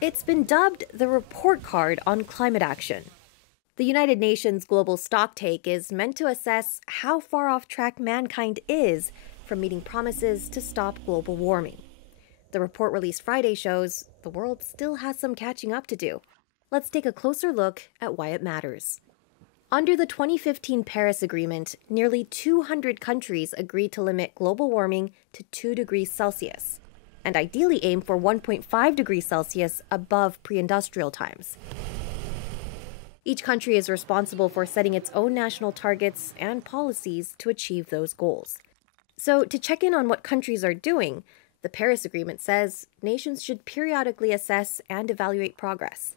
It's been dubbed the report card on climate action. The United Nations global stocktake is meant to assess how far off track mankind is from meeting promises to stop global warming. The report released Friday shows the world still has some catching up to do. Let's take a closer look at why it matters. Under the 2015 Paris Agreement, nearly 200 countries agreed to limit global warming to 2 degrees Celsius, and ideally aim for 1.5 degrees Celsius above pre-industrial times. Each country is responsible for setting its own national targets and policies to achieve those goals. So, to check in on what countries are doing, the Paris Agreement says nations should periodically assess and evaluate progress.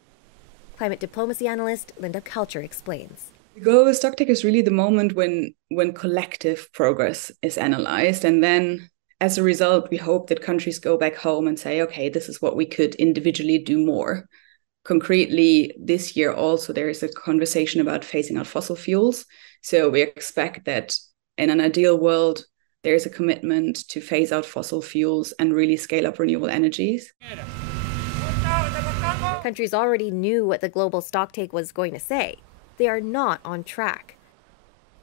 Climate diplomacy analyst Linda Kalcher explains. The global stocktake is really the moment when collective progress is analyzed, and then as a result, we hope that countries go back home and say, okay, this is what we could individually do more. Concretely, this year also there is a conversation about phasing out fossil fuels. So we expect that in an ideal world, there is a commitment to phase out fossil fuels and really scale up renewable energies. Countries already knew what the global stocktake was going to say. They are not on track.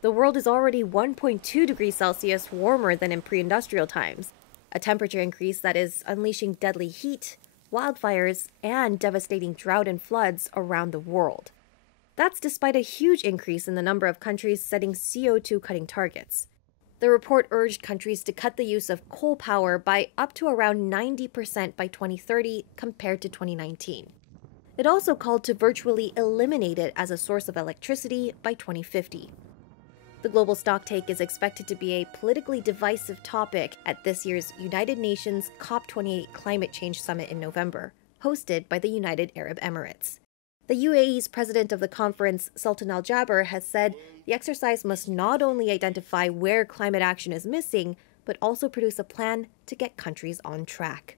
The world is already 1.2 degrees Celsius warmer than in pre-industrial times, a temperature increase that is unleashing deadly heat, wildfires, and devastating drought and floods around the world. That's despite a huge increase in the number of countries setting CO2 cutting targets. The report urged countries to cut the use of coal power by up to around 90% by 2030 compared to 2019. It also called to virtually eliminate it as a source of electricity by 2050. The global stocktake is expected to be a politically divisive topic at this year's United Nations COP28 Climate Change Summit in November, hosted by the United Arab Emirates. The UAE's president of the conference, Sultan Al Jaber, has said the exercise must not only identify where climate action is missing, but also produce a plan to get countries on track.